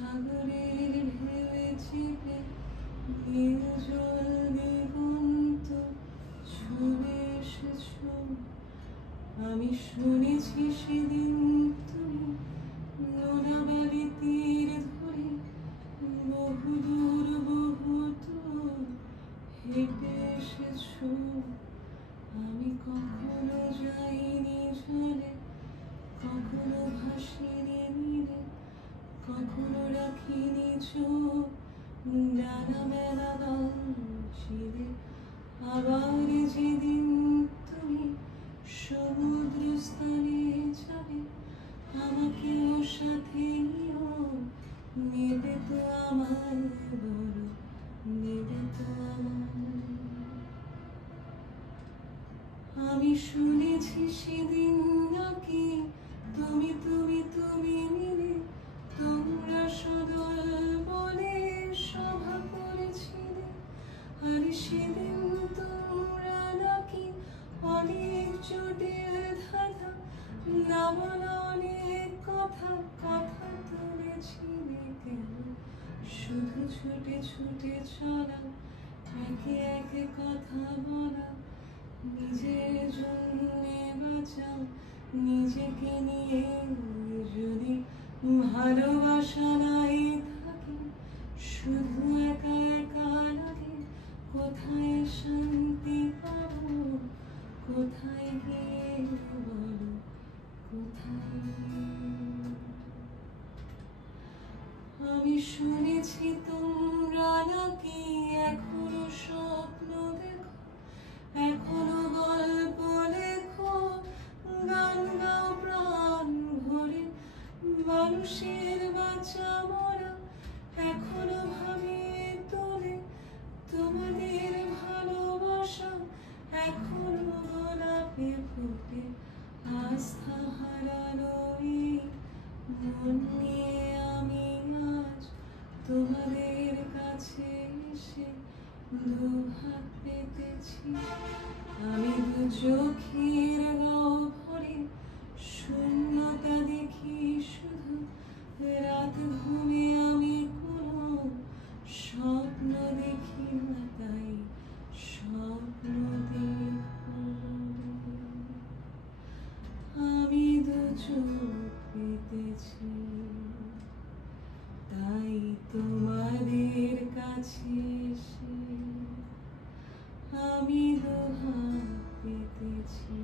সাগরের ঢেউয়ে চেপে নীল জল দিগন্ত ছুঁয়ে এসেছো। আমি শুনেছি সেদিন তুমি নোনাবালি তীর ধরে বহুদূর বহুদূর হেঁটে এসেছো। আমি কখনো যাইনি জলে, কখনো ভাসিনি নীরে, কখনো রাখিনি চোখ ডানা মেলা গান চিরে। আবার যেদিন তুমি সমুদ্র স্থানে যাবে, আমাকেও সাথে নিও, নেবে তো আমার বড়, নেবে তো আমার। আমি শুনেছি সেদিন নাকি তুমি তুমি তুমি মিলে তোমরা সদল বলে সভা করেছিলে। আর সেদিন তোমরা নাকি অনেক জটিল ধাঁধা না বলা অনেক কথা কথা তুলেছিলে। কেন শুধু ছুটে ছুটে চলা, একে একে কথা বলা, নিজের জন্যে বাঁচা, নিজেকে নিয়ে যদি ভালোবাসা নাই থাকে, শুধু একা একা লাগে। কোথায় শান্তি পাবো, কোথায় গিয়ে বলো, কোথায়? আমি শুনেছি তোমরা নাকি এখনো স্বপ্ন দেখো, এখনো গল্প লেখো, গান গাও প্রাণ ভরে। মানুষের বাঁচা মরা এখনো ভাবিয়ে তোলে, তোমাদের ভালোবাসা এখনো গোলাপে ফোটে। আস্থা হারানো এই মন নিয়ে আমি আজ তোমাদের কাছে এসে দুহাত পেতেছি। আমি দু চোখের গাও ভরে শূন্যতা দেখি শুধু, রাত ঘুমে আমি কোনো স্বপ্ন দেখি না, তাই স্বপ্ন দেখো। আমি দু চোখ পেতেছি, তাই তোমাদের কাছে এসে আমি দুহাত পেতেছি।